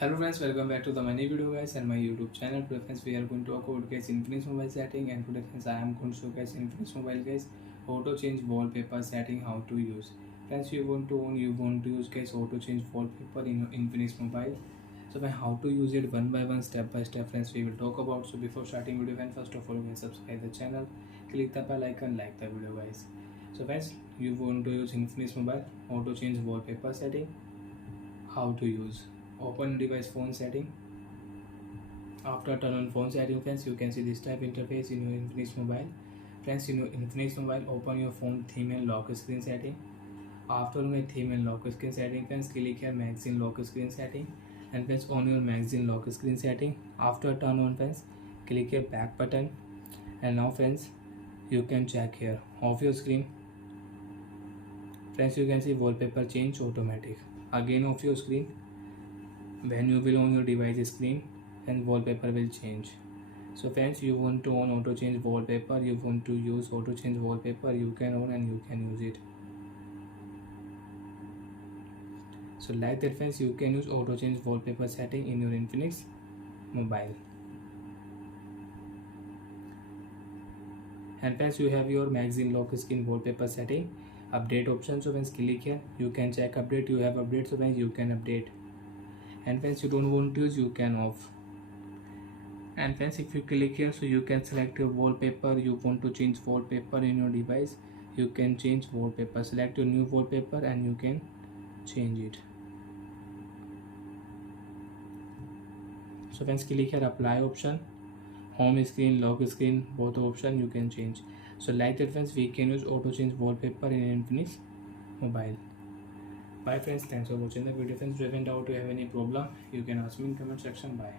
Hello friends, welcome back to the many video guys and my YouTube channel. Today friends we are going to talk about guys Infinix mobile setting, and today friends I am going to show guys Infinix mobile guys auto change wallpaper setting how to use. Friends you want to use guys auto change wallpaper in your Infinix mobile. So by how to use it one by one, step by step friends we will talk about. So before starting video friends, first of all guys subscribe the channel, click the bell icon, like the video guys. So friends, you want to use Infinix mobile auto change wallpaper setting. How to use? Open device phone setting. After turn on phone setting friends, you can see this type interface in your Infinix mobile. Friends, in your Infinix mobile, open your phone theme and lock screen setting. After my theme and lock screen setting friends, click here magazine lock screen setting, and friends on your magazine lock screen setting. After turn on friends, click here back button, and now friends you can check here off your screen. Friends, you can see wallpaper change automatic. Again off your screen, when you will on your device screen and wallpaper will change. So friends, you want to on auto change wallpaper, you want to use auto change wallpaper, you can on and you can use it. So like that friends, you can use auto change wallpaper setting in your Infinix mobile. And friends, you have your magazine lock screen wallpaper setting update option. So friends, click here, you can check update, you have update, so friends you can update. And friends, you don't want to use, you can off. And friends, if you click here, so you can select your wallpaper, you want to change wallpaper in your device, you can change wallpaper, select your new wallpaper and you can change it. So friends, click here apply option, home screen, lock screen, both option you can change. So like that friends, we can use auto change wallpaper in Infinix mobile. Bye friends, thanks for watching the video friends. If you have any problem, you can ask me in comment section. Bye.